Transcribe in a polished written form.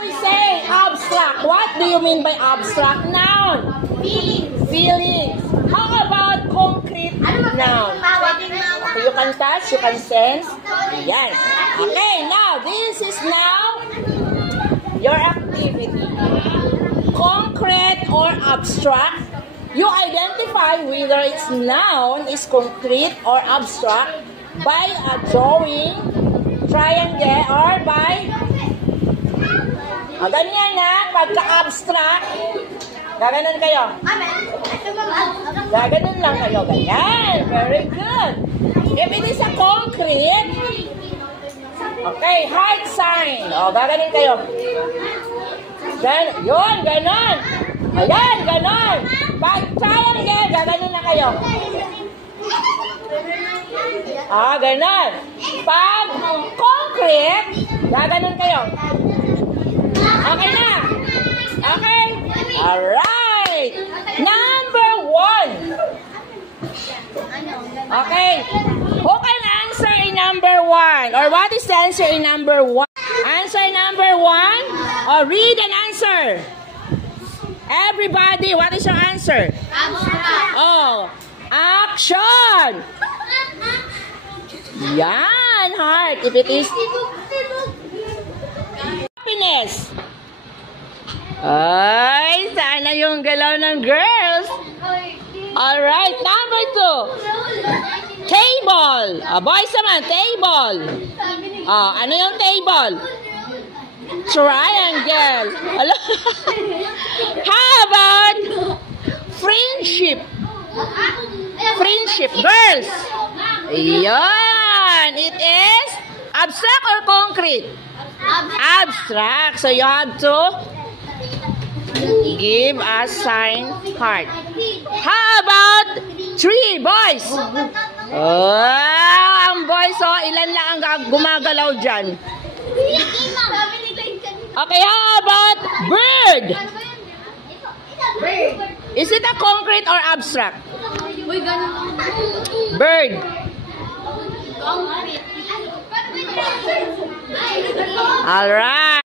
We say abstract. What do you mean by abstract noun? Feelings. How about concrete noun? Okay, you can touch, you can sense. Yan. Okay, now this is now your activity. Concrete or abstract. You identify whether its noun is concrete or abstract by a drawing, triangle, or by ganyan na, pagka-abstract, gaganon kayo. Gaganon lang kayo, ganyan. Very good. If it is a concrete, okay, heart sign. O, gaganon kayo. Yun, ganon. Ayan, ganon. Pag-triangle, gaganon na kayo. Ganon. Pag concrete, gaganon kayo. Okay na? Okay? Alright. Number 1. Okay. Who can answer in number 1? Or what is the answer in number 1? Answer number 1? Or read and answer. Everybody, what is your answer? Abstract. Oh, action. Yan, heart. If it is happiness. Ay, sana yung galaw ng girls. Alright, number 2. Table. Boys naman, table. Ano yung table? Triangle. How about friendship? Friendship, girls. Ayan. It is abstract or concrete? Abstract. So you have to give a sign heart. How about 3 boys? Ang boys, ilan lang ang gumagalaw dyan? Okay, how about bird? Is it a concrete or abstract? Bird. All right.